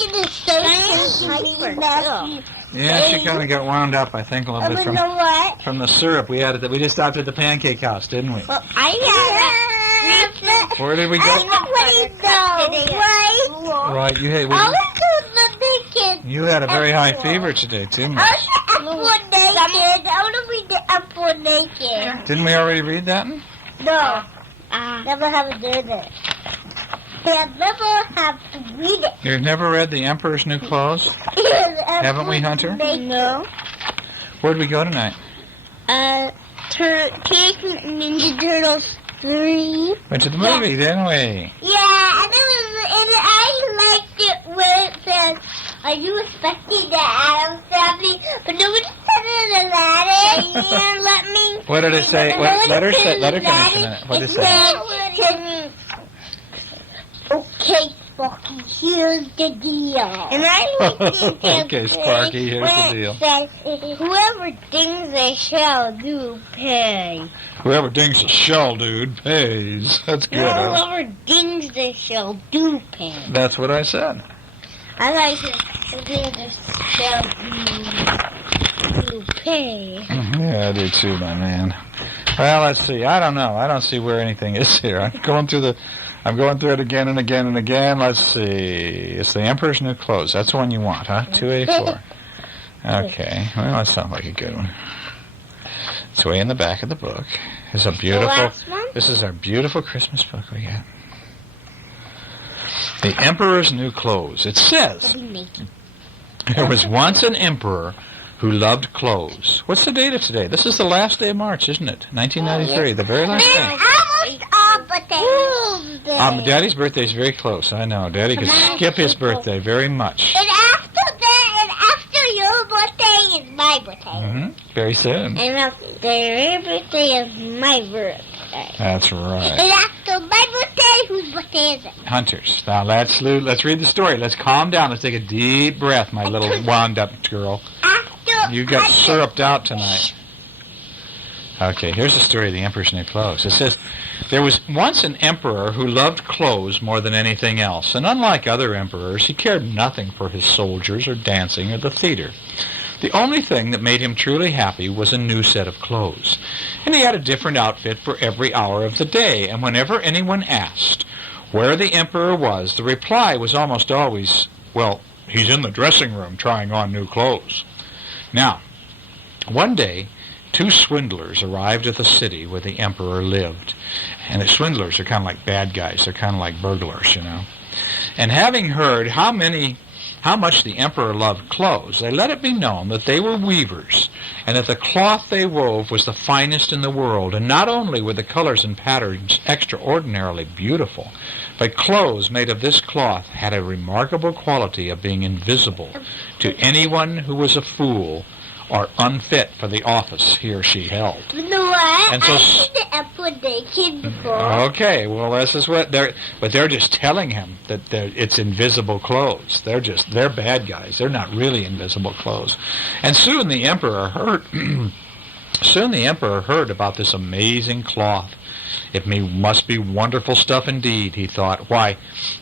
bacon is so tasty. Yeah, she kind of got wound up, I think, a little bit from the syrup we had. We just stopped at the Pancake House, didn't we? Well, I had Where did we go? Right, you had. You had a very high fever today, didn't you? Didn't we already read that one? No. Never have done it. Never have to read it. You've never read The Emperor's New Clothes? Haven't we, Hunter? No. Where'd we go tonight? Teenage Mutant Ninja Turtles 3. Went to the movie, didn't we? Yeah, and I liked it where it says, "Are you expecting the Addams Family?" But nobody said it in Aladdin. And let me. What did it say? Let her finish a minute. What did it say? Okay, Sparky, here's the deal. And I liked it. Okay, Sparky, here's the deal. Said, whoever dings a shell do pay. Whoever dings a shell, dude, pays. That's good. Whoever dings the shell do pay. That's what I said. I like it. Dings the shell do pay. Yeah, I do too, my man. Well, let's see. I don't know. I don't see where anything is here. I'm going through it again and again and again. Let's see. It's The Emperor's New Clothes. That's the one you want, huh? 284. Okay. Well, that sounds like a good one. It's way in the back of the book. It's a beautiful. This is our beautiful Christmas book we got. The Emperor's New Clothes. It says, there was once an emperor who loved clothes. What's the date of today? This is the last day of March, isn't it? 1993, the very last day. Daddy's birthday is very close. I know. Daddy could skip his birthday very much. And after your birthday is my birthday. Mm-hmm. Very soon. And after your birthday is my birthday. That's right. And after my birthday, whose birthday is it? Hunter's. Now let's read the story. Let's calm down. Let's take a deep breath, my little wound-up girl. You got syruped out tonight. Okay, here's the story of The Emperor's New Clothes. It says, there was once an emperor who loved clothes more than anything else, and unlike other emperors, he cared nothing for his soldiers or dancing or the theater. The only thing that made him truly happy was a new set of clothes. And he had a different outfit for every hour of the day, and whenever anyone asked where the emperor was, the reply was almost always, well, he's in the dressing room trying on new clothes. Now, one day, two swindlers arrived at the city where the emperor lived. And the swindlers are kind of like bad guys. They're kind of like burglars, you know. And having heard how much the emperor loved clothes, they let it be known that they were weavers, and that the cloth they wove was the finest in the world. And not only were the colors and patterns extraordinarily beautiful, but clothes made of this cloth had a remarkable quality of being invisible to anyone who was a fool or unfit for the office he or she held. You know what? And so, I've seen the emperor naked before. Okay, well, this is what they're just telling him that it's invisible clothes. They're bad guys. They're not really invisible clothes. And soon the emperor heard about this amazing cloth. It must be wonderful stuff indeed, he thought. Why,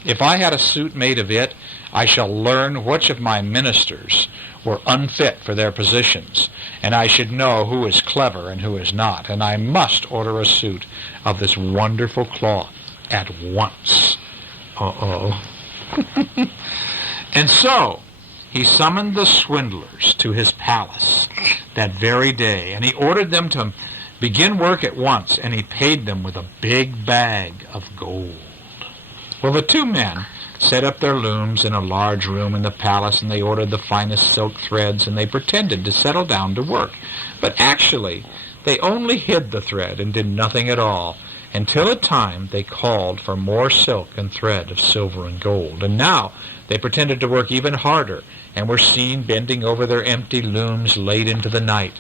if I had a suit made of it, I shall learn which of my ministers were unfit for their positions, and I should know who is clever and who is not, and I must order a suit of this wonderful cloth at once. Uh-oh. And so he summoned the swindlers to his palace that very day, and he ordered them to begin work at once, and he paid them with a big bag of gold. Well, the two men set up their looms in a large room in the palace, and they ordered the finest silk threads, and they pretended to settle down to work. But actually, they only hid the thread and did nothing at all, until at time they called for more silk and thread of silver and gold. And now they pretended to work even harder, and were seen bending over their empty looms late into the night.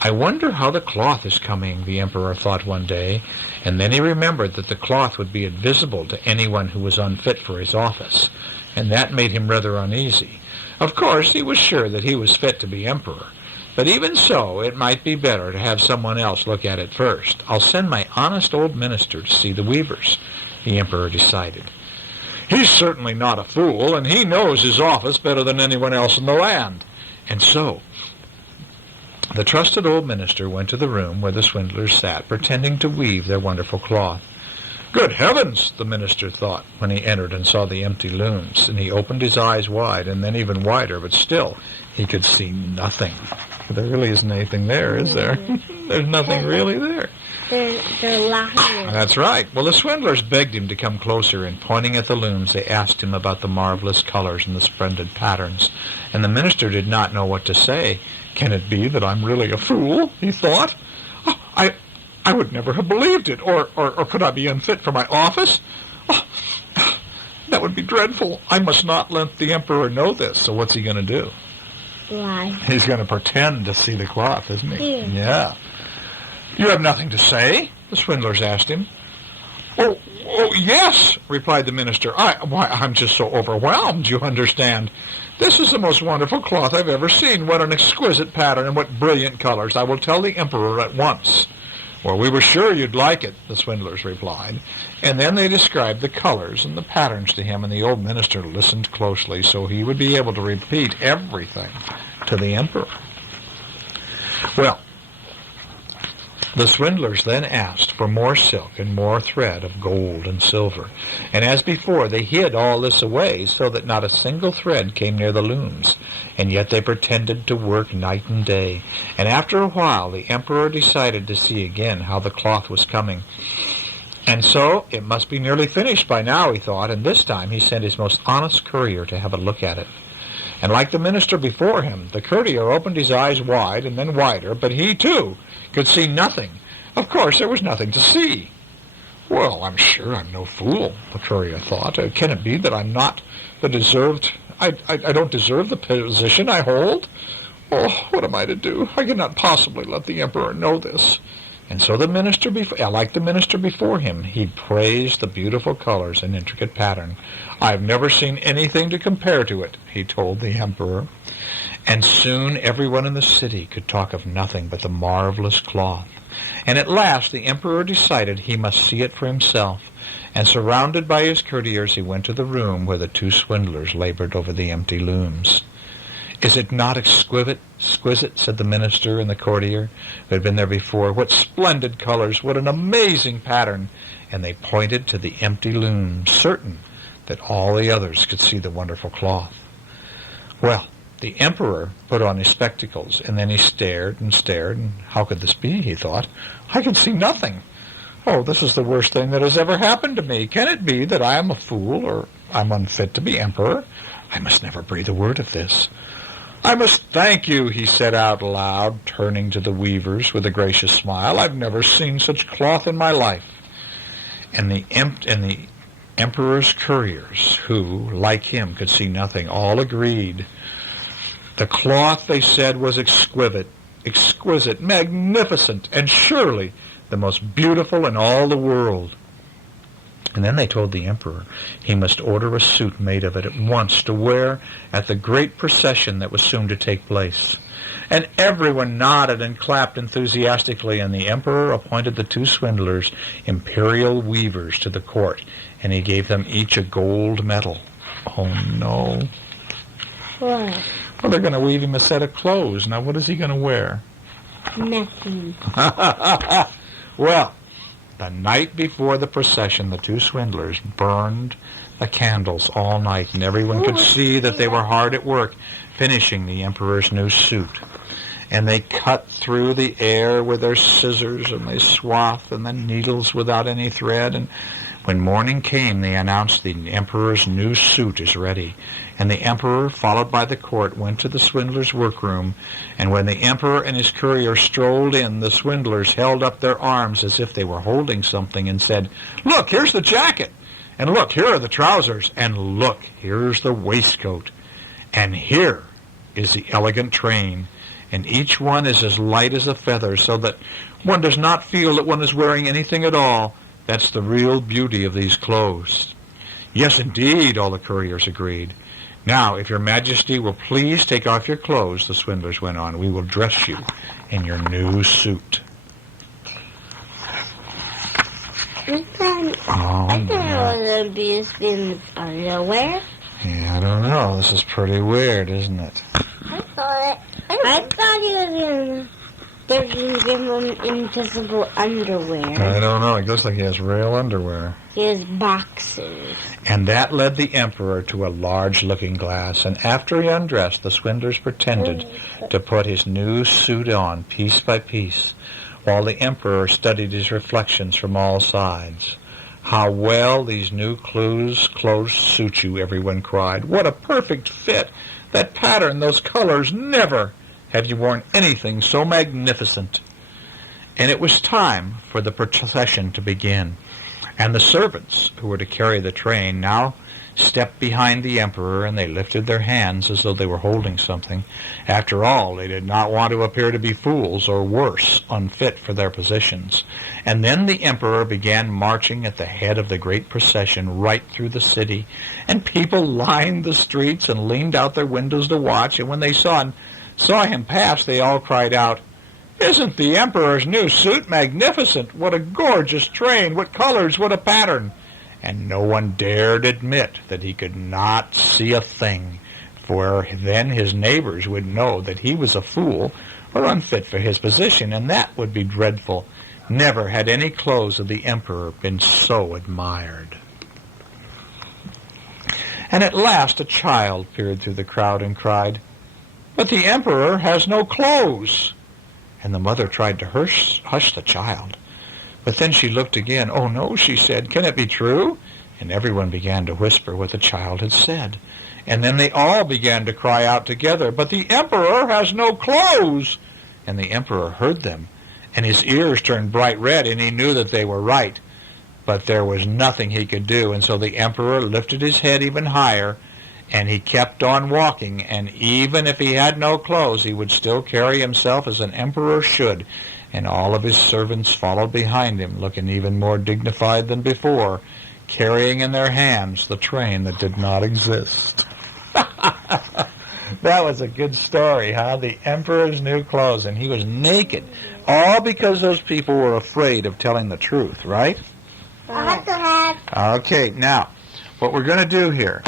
I wonder how the cloth is coming, the emperor thought one day, and then he remembered that the cloth would be invisible to anyone who was unfit for his office, and that made him rather uneasy. Of course, he was sure that he was fit to be emperor, but even so, it might be better to have someone else look at it first. I'll send my honest old minister to see the weavers, the emperor decided. He's certainly not a fool, and he knows his office better than anyone else in the land. And so the trusted old minister went to the room where the swindlers sat, pretending to weave their wonderful cloth. Good heavens, the minister thought when he entered and saw the empty looms, and he opened his eyes wide and then even wider, but still he could see nothing. There really isn't anything there, is there? There's nothing really there. They're lying. That's right. Well, the swindlers begged him to come closer, and pointing at the looms, they asked him about the marvelous colors and the splendid patterns. And the minister did not know what to say. Can it be that I'm really a fool? He thought. Oh, I would never have believed it. Or could I be unfit for my office? Oh, that would be dreadful. I must not let the emperor know this. So what's he going to do? Lie. He's going to pretend to see the cloth, isn't he? Yeah. You have nothing to say? The swindlers asked him. Oh, yes, replied the minister. I'm just so overwhelmed, you understand. This is the most wonderful cloth I've ever seen. What an exquisite pattern and what brilliant colors. I will tell the emperor at once. Well, we were sure you'd like it, the swindlers replied. And then they described the colors and the patterns to him, and the old minister listened closely so he would be able to repeat everything to the emperor. Well, the swindlers then asked for more silk and more thread of gold and silver. And as before, they hid all this away so that not a single thread came near the looms. And yet they pretended to work night and day. And after a while, the emperor decided to see again how the cloth was coming. And so it must be nearly finished by now, he thought, and this time he sent his most honest courier to have a look at it. And like the minister before him, the courtier opened his eyes wide and then wider, but he, too, could see nothing. Of course, there was nothing to see. Well, I'm sure I'm no fool, the courier thought. Can it be that I'm not the deserved... I don't deserve the position I hold? Oh, what am I to do? I cannot possibly let the emperor know this. And so the minister, like the minister before him, he praised the beautiful colors and intricate pattern. I've never seen anything to compare to it, he told the emperor. And soon everyone in the city could talk of nothing but the marvelous cloth. And at last the emperor decided he must see it for himself. And surrounded by his courtiers, he went to the room where the two swindlers labored over the empty looms. Is it not exquisite, said the minister and the courtier who had been there before. What splendid colors, what an amazing pattern. And they pointed to the empty looms, certain that all the others could see the wonderful cloth. Well, the emperor put on his spectacles, and then he stared, and how could this be, he thought. I can see nothing. Oh, this is the worst thing that has ever happened to me. Can it be that I am a fool, or I'm unfit to be emperor? I must never breathe a word of this. I must thank you, he said out loud, turning to the weavers with a gracious smile. I've never seen such cloth in my life. And the emperor's couriers, who, like him, could see nothing, all agreed. The cloth, they said, was exquisite, magnificent, and surely the most beautiful in all the world. And then they told the emperor he must order a suit made of it at once to wear at the great procession that was soon to take place. And everyone nodded and clapped enthusiastically, and the emperor appointed the two swindlers imperial weavers to the court, and he gave them each a gold medal. Oh, no. What? Well, they're going to weave him a set of clothes. Now, what is he going to wear? Nothing. Well, the night before the procession, the two swindlers burned the candles all night, and everyone could see that they were hard at work finishing the emperor's new suit. And they cut through the air with their scissors, and they swathed and the needles without any thread. And when morning came, they announced the emperor's new suit is ready. And the emperor, followed by the court, went to the swindlers' workroom. And when the emperor and his courier strolled in, the swindlers held up their arms as if they were holding something and said, Look, here's the jacket. And look, here are the trousers. And look, here's the waistcoat. And here is the elegant train. And each one is as light as a feather, so that one does not feel that one is wearing anything at all. That's the real beauty of these clothes. Yes, indeed, all the couriers agreed. Now, if your majesty will please take off your clothes, the swindlers went on, we will dress you in your new suit. What's that? I didn't know the bees in underwear. Yeah, I don't know. This is pretty weird, isn't it? I thought he was in... They're going to give him invisible underwear. I don't know. It looks like he has real underwear. He has boxes. And that led the emperor to a large looking-glass, and after he undressed, the swindlers pretended to put his new suit on piece by piece, while the emperor studied his reflections from all sides. "How well these new clothes suit you," everyone cried. "What a perfect fit! That pattern, those colors, never have you worn anything so magnificent." And it was time for the procession to begin. And the servants who were to carry the train now stepped behind the emperor, and they lifted their hands as though they were holding something. After all, they did not want to appear to be fools, or worse, unfit for their positions. And then the emperor began marching at the head of the great procession right through the city, and people lined the streets and leaned out their windows to watch, and when they saw him pass, they all cried out, "Isn't the emperor's new suit magnificent? What a gorgeous train! What colors! What a pattern!" And no one dared admit that he could not see a thing, for then his neighbors would know that he was a fool or unfit for his position, and that would be dreadful. Never had any clothes of the emperor been so admired. And at last a child peered through the crowd and cried, "But the emperor has no clothes." And the mother tried to hush the child. But then she looked again. "Oh, no," she said. "Can it be true?" And everyone began to whisper what the child had said. And then they all began to cry out together, "But the emperor has no clothes!" And the emperor heard them, and his ears turned bright red, and he knew that they were right. But there was nothing he could do, and so the emperor lifted his head even higher, and he kept on walking, and even if he had no clothes, he would still carry himself as an emperor should, and all of his servants followed behind him, looking even more dignified than before, carrying in their hands the train that did not exist. That was a good story, huh? The emperor's new clothes, and he was naked, all because those people were afraid of telling the truth, right? Okay, now, what we're going to do here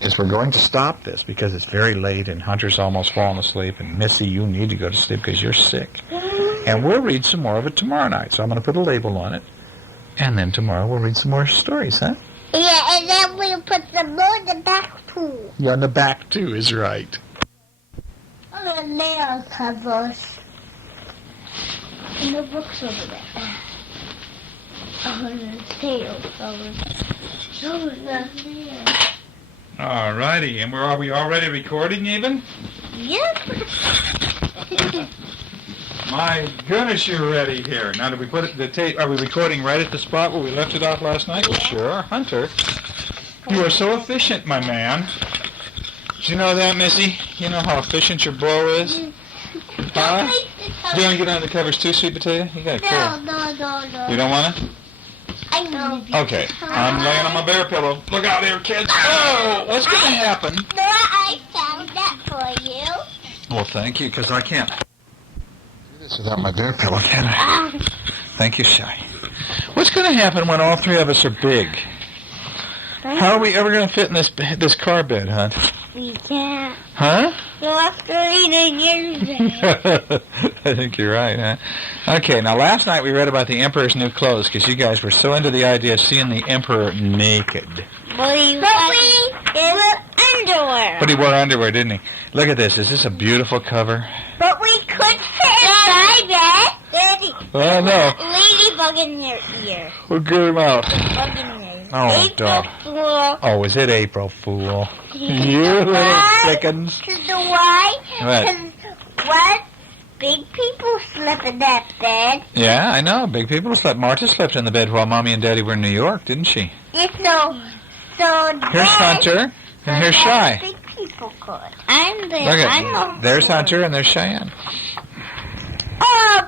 is we're going to stop this because it's very late and Hunter's almost fallen asleep, and Missy, you need to go to sleep because you're sick. And we'll read some more of it tomorrow night. So I'm going to put a label on it, and then tomorrow we'll read some more stories, huh? Yeah, and then we'll put some more in the back too. Yeah, in the back too is right. Oh, the nail covers. And the books over there. Oh, the tail covers. Oh, the All righty, and are we already recording even? Yep. My goodness, you're ready here. Now, did we put it, the tape? Are we recording right at the spot where we left it off last night? Well, sure. Hunter, you are so efficient, my man. Did you know that, Missy? You know how efficient your blow is? Huh? Do you want to get under the covers too, sweet potato? You got it cool. No. You don't want to? I know. Okay, I'm laying on my bear pillow. Look out here, kids. Oh, what's going to happen? No, I found that for you. Well, thank you, because I can't do this without my bear pillow, can I? Thank you, Shy. What's going to happen when all three of us are big? How are we ever going to fit in this car bed, Hunt? We can't. Huh? You'll have to read in your I think you're right, huh? Okay, now last night we read about the Emperor's new clothes because you guys were so into the idea of seeing the Emperor naked. But we wore underwear. But he wore underwear, didn't he? Look at this. Is this a beautiful cover? But we could fit inside it. Daddy. Oh, no. Ladybug in your ear. We'll get him out. Bug in your ear. Oh, April Fool. Oh, is it April Fool? You little chickens. To the why? What? What? Big people slept in that bed. Yeah, I know. Big people slept. Martha slept in the bed while Mommy and Daddy were in New York, didn't she? Yeah, so here's Hunter, and here's Shy. Big people could. I'm there. Look at there's Hunter, and there's Cheyenne. Oh,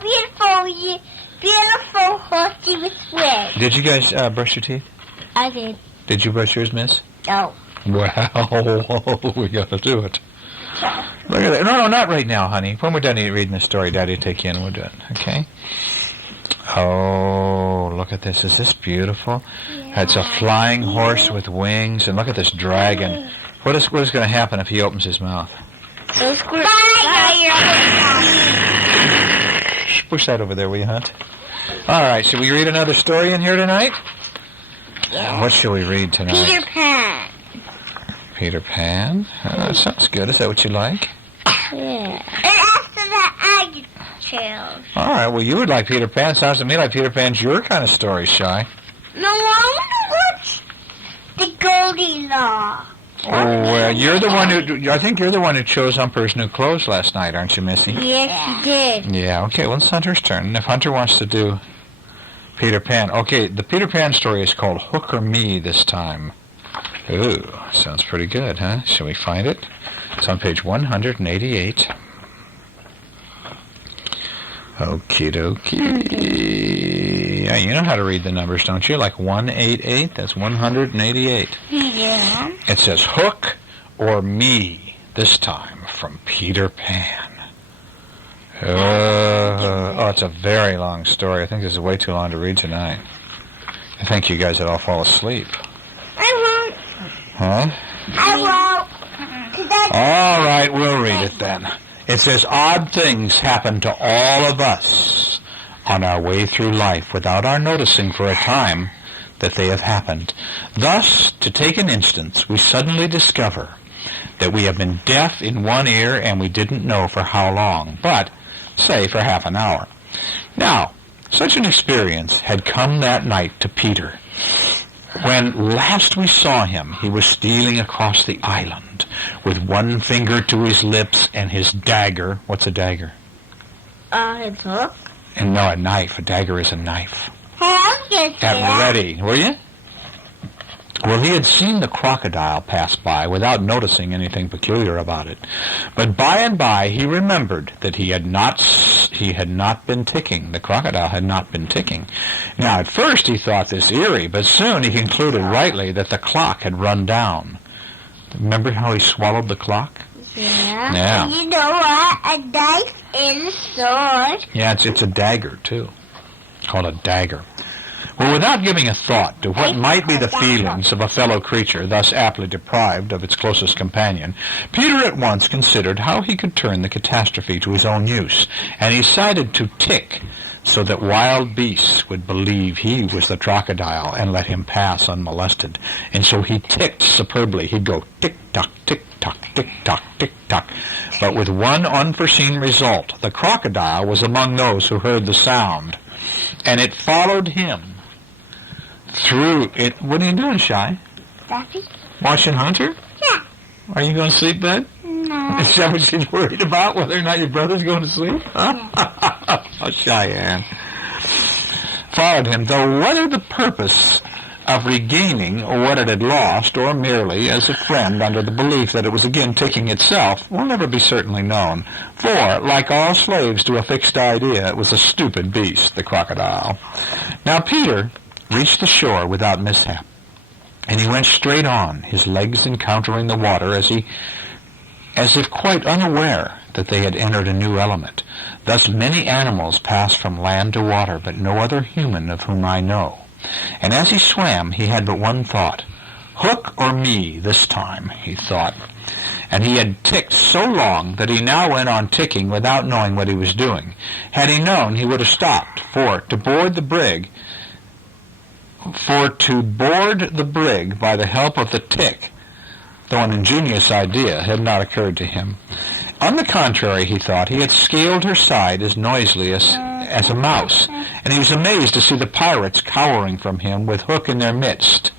beautiful horsey with wings. Did you guys brush your teeth? I did. Did you brush yours, Miss? No. Well, we got to do it. Look at that. No, not right now, honey. When we're done reading the story, Daddy will take you in and we'll do it. Okay? Oh, look at this. Is this beautiful? Yeah. It's a flying horse with wings, and look at this dragon. What is going to happen if he opens his mouth? Push that over there, will you, Hunt? All right, should we read another story in here tonight? Yeah. What shall we read tonight? Peter Pan. Peter Pan? That sounds good. Is that what you like? Yeah. And after that, I get chills. All right, well, you would like Peter Pan. Sounds to me like Peter Pan's your kind of story, Shy. No, I want to watch the Goldilocks. Oh, well, you're the one who... I think you're the one who chose Humper's new clothes last night, aren't you, Missy? Yes, you did. Yeah, okay, well, it's Hunter's turn. And if Hunter wants to do Peter Pan... Okay, the Peter Pan story is called Hook or Me this time. Ooh, sounds pretty good, huh? Shall we find it? It's on page 188. Okie dokie. Yeah, you know how to read the numbers, don't you? Like 188? That's 188. Yeah. It says Hook or Me, this time from Peter Pan. Oh, it's a very long story. I think this is way too long to read tonight. I think you guys would all fall asleep. I won't. Huh? I won't. All right, we'll read it then. It says, odd things happen to all of us on our way through life without our noticing for a time that they have happened. Thus, to take an instance, we suddenly discover that we have been deaf in one ear and we didn't know for how long, but, say, for half an hour. Now, such an experience had come that night to Peter. When last we saw him, he was stealing across the island with one finger to his lips and his dagger. What's a dagger? It's hook. And no, a knife. A dagger is a knife. Hey, I'll get At ready, were you? Well, he had seen the crocodile pass by without noticing anything peculiar about it. But by and by he remembered that he had not been ticking. The crocodile had not been ticking. Now, at first he thought this eerie, but soon he concluded rightly that the clock had run down. Remember how he swallowed the clock? Yeah. Yeah. And you know what? A knife is a sword. Yeah, it's a dagger, too. It's called a dagger. Well, without giving a thought to what might be the feelings of a fellow creature thus aptly deprived of its closest companion, Peter at once considered how he could turn the catastrophe to his own use, and he decided to tick so that wild beasts would believe he was the crocodile and let him pass unmolested. And so he ticked superbly. He'd go tick-tock, tick-tock, tick-tock, tick-tock. But with one unforeseen result, the crocodile was among those who heard the sound, and it followed him through it. What are you doing, Shy? Daffy? Watching Hunter? Yeah. Are you going to sleep, bud? No. Is that what you're worried about, whether or not your brother's going to sleep? Huh? Yeah. Oh, Cheyenne. Followed him, though whether the purpose of regaining what it had lost, or merely as a friend under the belief that it was again ticking itself, will never be certainly known. For, like all slaves to a fixed idea, it was a stupid beast, the crocodile. Now Peter reached the shore without mishap, and he went straight on, his legs encountering the water as if quite unaware that they had entered a new element. Thus many animals pass from land to water, but no other human of whom I know. And as he swam, he had but one thought. Hook or me this time, he thought. And he had ticked so long that he now went on ticking without knowing what he was doing. Had he known, he would have stopped, for to board the brig by the help of the tick, though an ingenious idea had not occurred to him. On the contrary, he thought, he had scaled her side as noisily as a mouse, and he was amazed to see the pirates cowering from him with Hook in their midst,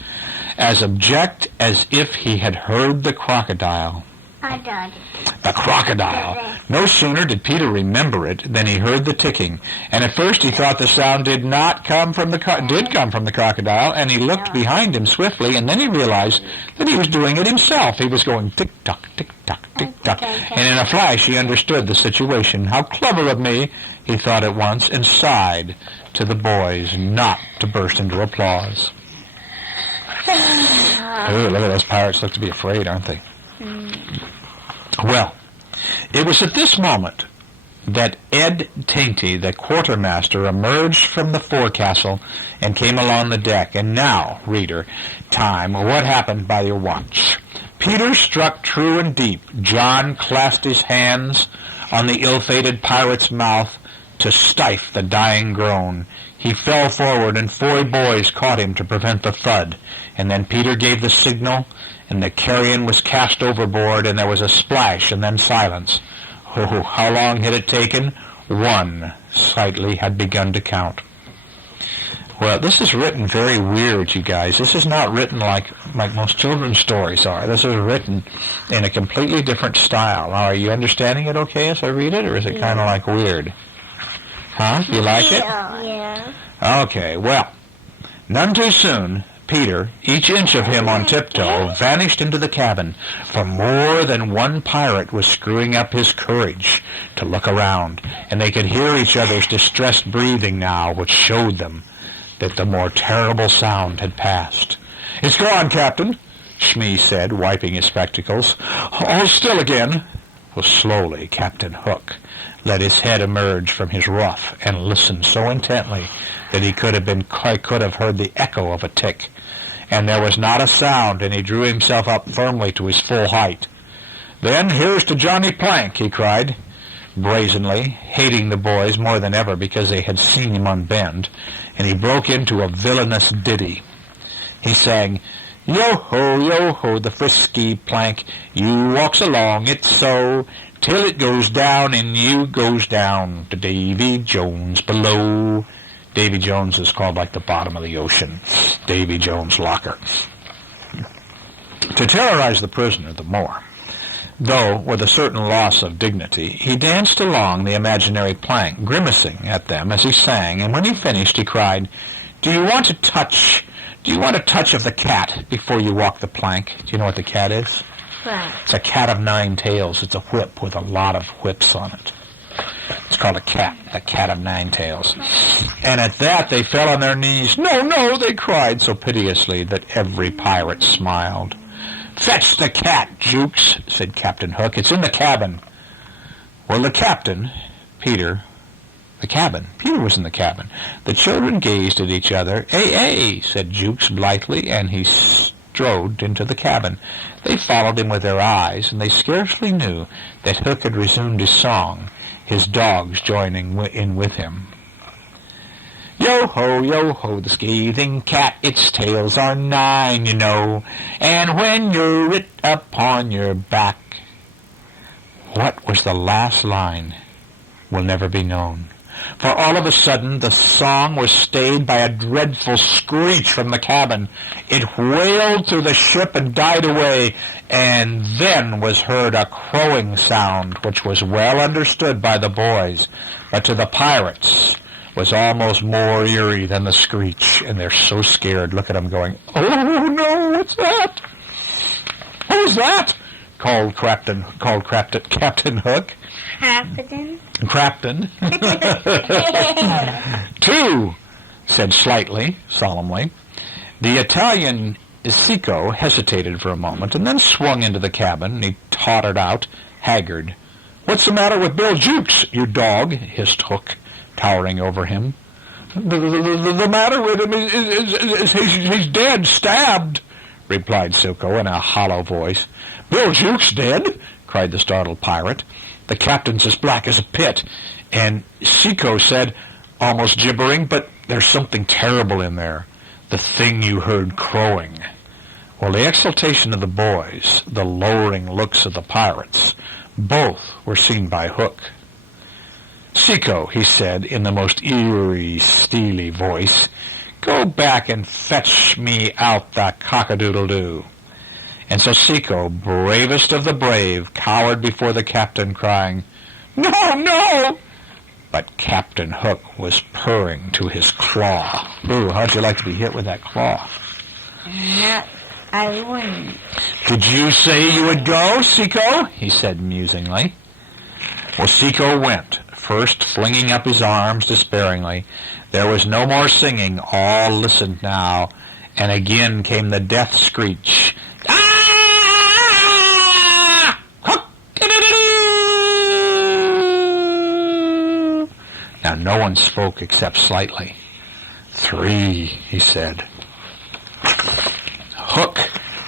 as abject as if he had heard the crocodile. I got it. The crocodile. No sooner did Peter remember it than he heard the ticking, and at first he thought the sound did come from the crocodile, and he looked behind him swiftly, and then he realized that he was doing it himself. He was going tick-tock, tick-tock, tick-tock, and in a flash he understood the situation. How clever of me, he thought at once, and sighed to the boys not to burst into applause. Ooh, look at those pirates. Look to be afraid, aren't they? Well, it was at this moment that Ed Tainty, the quartermaster, emerged from the forecastle and came along the deck. And now, reader, time, what happened by your watch? Peter struck true and deep. John clasped his hands on the ill-fated pirate's mouth to stifle the dying groan. He fell forward, and 4 boys caught him to prevent the thud. And then Peter gave the signal, and the carrion was cast overboard, and there was a splash, and then silence. Oh, how long had it taken? 1 slightly had begun to count. Well, this is written very weird, you guys. This is not written like most children's stories are. This is written in a completely different style. Now, are you understanding it okay as I read it, or is it kind of like weird? Huh? You like it? Yeah. Okay, well, none too soon, Peter, each inch of him on tiptoe, vanished into the cabin, for more than one pirate was screwing up his courage to look around, and they could hear each other's distressed breathing now, which showed them that the more terrible sound had passed. "It's gone, Captain," Shmee said, wiping his spectacles. "All still again." Well, slowly, Captain Hook let his head emerge from his ruff and listened so intently that he could have heard the echo of a tick. And there was not a sound, and he drew himself up firmly to his full height. "Then here's to Johnny Plank," he cried, brazenly, hating the boys more than ever because they had seen him unbend, and he broke into a villainous ditty. He sang, "Yo-ho, the frisky Plank, you walks along it so, till it goes down and you goes down to Davy Jones below." Davy Jones is called like the bottom of the ocean. Davy Jones' locker. To terrorize the prisoner the more, though with a certain loss of dignity, he danced along the imaginary plank, grimacing at them as he sang, and when he finished he cried, Do you want a touch of the cat before you walk the plank?" Do you know what the cat is? Right. It's a cat of 9 tails. It's a whip with a lot of whips on it. It's called a cat of 9 tails. And at that they fell on their knees. "No, no," they cried so piteously that every pirate smiled. "Fetch the cat, Jukes," said Captain Hook. "It's in the cabin." Well, the cabin. Peter was in the cabin. The children gazed at each other. "Ay," said Jukes blithely, and he strode into the cabin. They followed him with their eyes, and they scarcely knew that Hook had resumed his song, his dogs joining in with him. Yo-ho, the scathing cat, its tails are 9, you know, and when you're it upon your back. What was the last line will never be known. For all of a sudden the song was stayed by a dreadful screech from the cabin. It wailed through the ship and died away, and then was heard a crowing sound, which was well understood by the boys, but to the pirates was almost more eerie than the screech, and they're so scared. Look at them going, "Oh no, what's that? What was that?" called Captain Hook. Crafton. 2, said slightly, solemnly. The Italian Isico hesitated for a moment and then swung into the cabin, and he tottered out, haggard. "What's the matter with Bill Jukes, you dog?" hissed Hook, towering over him. The matter with him is he's dead, stabbed," replied Silco in a hollow voice. "Bill Jukes dead?" cried the startled pirate. "The captain's as black as a pit." And Silco said, almost gibbering, "But there's something terrible in there. The thing you heard crowing." Well, the exultation of the boys, the lowering looks of the pirates, both were seen by Hook. "Silco," he said in the most eerie, steely voice, "go back and fetch me out the cock-a-doodle-doo." And so Silco, bravest of the brave, cowered before the captain, crying, "No, no!" But Captain Hook was purring to his claw. Ooh, how'd you like to be hit with that claw? I wouldn't. "Did you say you would go, Silco?" he said musingly. Well, Silco went, first flinging up his arms despairingly. There was no more singing. All listened now, and again came the death screech. Now no one spoke except Slightly. 3, he said. Hook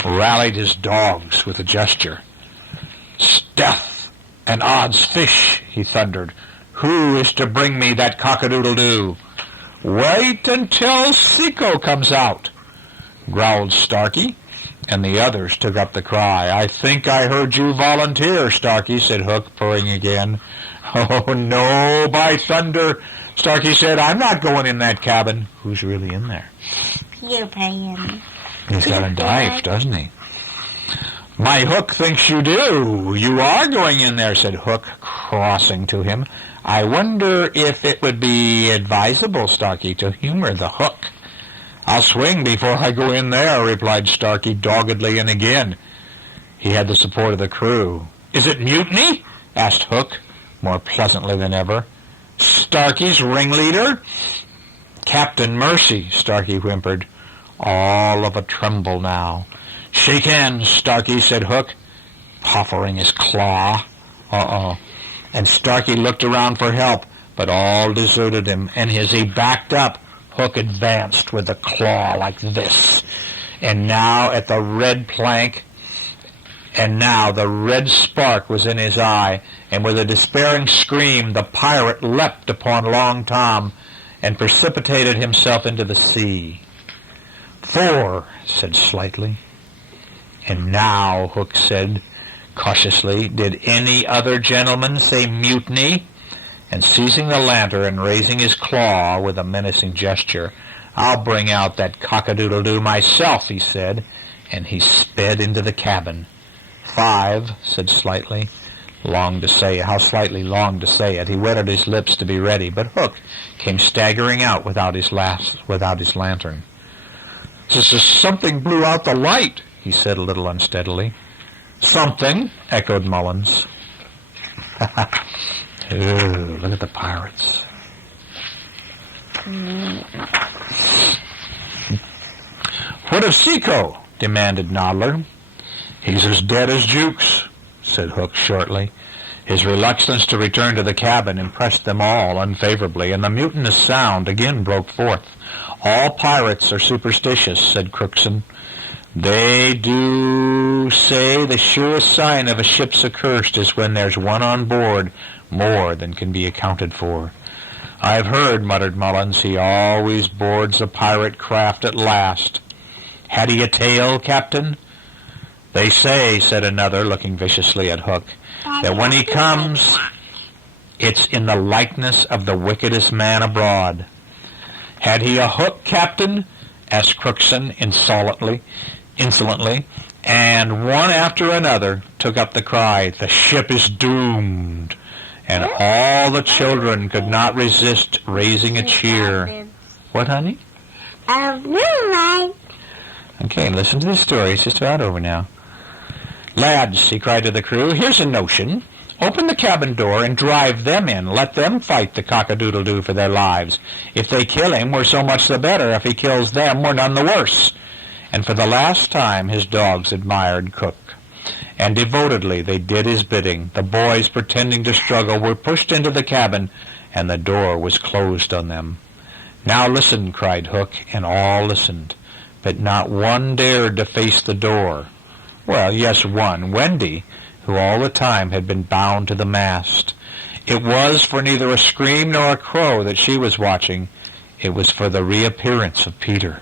rallied his dogs with a gesture. "Death and odds fish," he thundered. "Who is to bring me that cock-a-doodle-doo?" "Wait until Seeko comes out," growled Starkey, and the others took up the cry. "I think I heard you volunteer, Starkey," said Hook, purring again. "Oh, no, by thunder," Starkey said. "I'm not going in that cabin." Who's really in there? Peter Pan. He's got a knife, doesn't he? "My Hook thinks you do. You are going in there," said Hook, crossing to him. "I wonder if it would be advisable, Starkey, to humor the Hook." "I'll swing before I go in there," replied Starkey doggedly, and again he had the support of the crew. "Is it mutiny?" asked Hook, more pleasantly than ever. "Starkey's ringleader?" "Captain Mercy," Starkey whimpered, all of a tremble now. "Shake hands, Starkey," said Hook, proffering his claw. And Starkey looked around for help, but all deserted him, and as he backed up, Hook advanced with the claw like this, and now at the red plank, and now the red spark was in his eye, and with a despairing scream the pirate leapt upon Long Tom and precipitated himself into the sea. 4, said Slightly. "And now," Hook said cautiously, "did any other gentleman say mutiny?" And seizing the lantern and raising his claw with a menacing gesture, "I'll bring out that cock-a-doodle-doo myself," he said, and he sped into the cabin. 5, said Slightly. Longed to say how Slightly longed to say it. He wetted his lips to be ready, but Hook came staggering out without his lantern. "Something blew out the light," he said a little unsteadily. "Something," echoed Mullins. Ooh, look at the pirates. "What of Seeko?" demanded Noddler. "He's as dead as Jukes," said Hook shortly. His reluctance to return to the cabin impressed them all unfavorably, and the mutinous sound again broke forth. "All pirates are superstitious," said Crookson. "They do say the surest sign of a ship's accursed is when there's one on board more than can be accounted for." "I've heard," muttered Mullins. "He always boards a pirate craft at last." "Had he a tail, Captain?" "They say," said another, looking viciously at Hook, "that when he comes, it's in the likeness of the wickedest man abroad." "Had he a hook, Captain?" asked Crookson insolently, and one after another took up the cry, "The ship is doomed," and all the children could not resist raising a cheer. What, honey? Never mind. Okay, listen to the story. It's just about over now. "Lads," he cried to the crew, "here's a notion. Open the cabin door and drive them in. Let them fight the cock-a-doodle-doo for their lives. If they kill him, we're so much the better. If he kills them, we're none the worse." And for the last time his dogs admired Cook. And devotedly they did his bidding. The boys, pretending to struggle, were pushed into the cabin, and the door was closed on them. "Now listen," cried Hook, and all listened. But not one dared to face the door. Well, yes, one, Wendy, who all the time had been bound to the mast. It was for neither a scream nor a crow that she was watching. It was for the reappearance of Peter.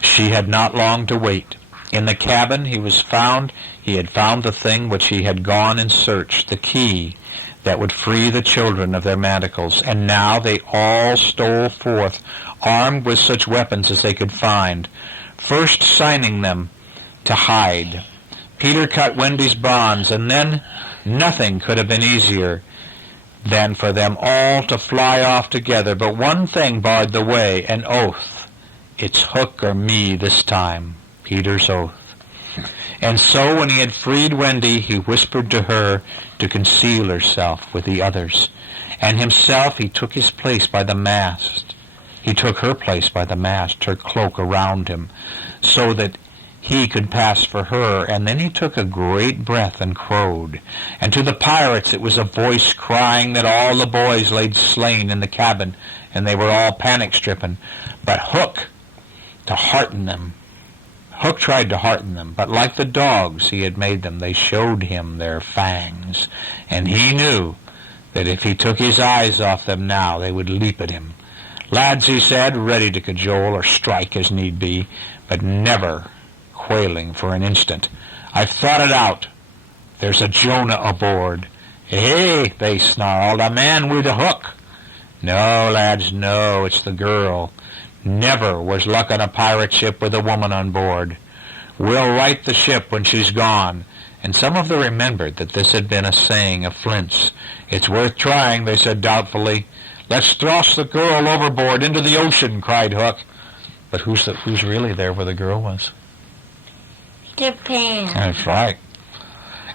She had not long to wait. In the cabin he had found the thing which he had gone in search, the key that would free the children of their manacles, and now they all stole forth, armed with such weapons as they could find, first signing them to hide. Peter cut Wendy's bonds, and then nothing could have been easier than for them all to fly off together. But one thing barred the way, an oath. "It's Hook or me this time," Peter's oath. And so when he had freed Wendy, he whispered to her to conceal herself with the others. And himself he took his place by the mast. He took her place by the mast, her cloak around him, so that he could pass for her. And then he took a great breath and crowed. And to the pirates it was a voice crying that all the boys laid slain in the cabin, and they were all panic-stricken. But Hook tried to hearten them, but like the dogs he had made them, they showed him their fangs, and he knew that if he took his eyes off them now, they would leap at him. Lads, he said, ready to cajole or strike as need be, but never quailing for an instant, I've thought it out. There's a Jonah aboard. Hey, they snarled, a man with a hook. No, lads, no, it's the girl. Never was luck on a pirate ship with a woman on board. We'll right the ship when she's gone. And some of them remembered that this had been a saying of Flint's. It's worth trying, they said doubtfully. Let's thrust the girl overboard into the ocean, cried Hook. But who's really there where the girl was? Japan. That's right.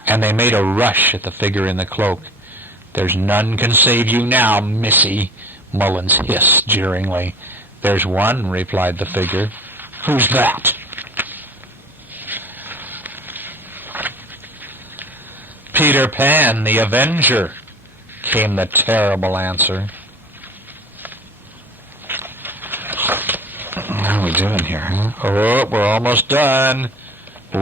And they made a rush at the figure in the cloak. There's none can save you now, missy, Mullins hissed jeeringly. There's one, replied the figure. Who's that? Peter Pan, the Avenger, came the terrible answer. How are we doing here, huh? Oh, we're almost done. Oh,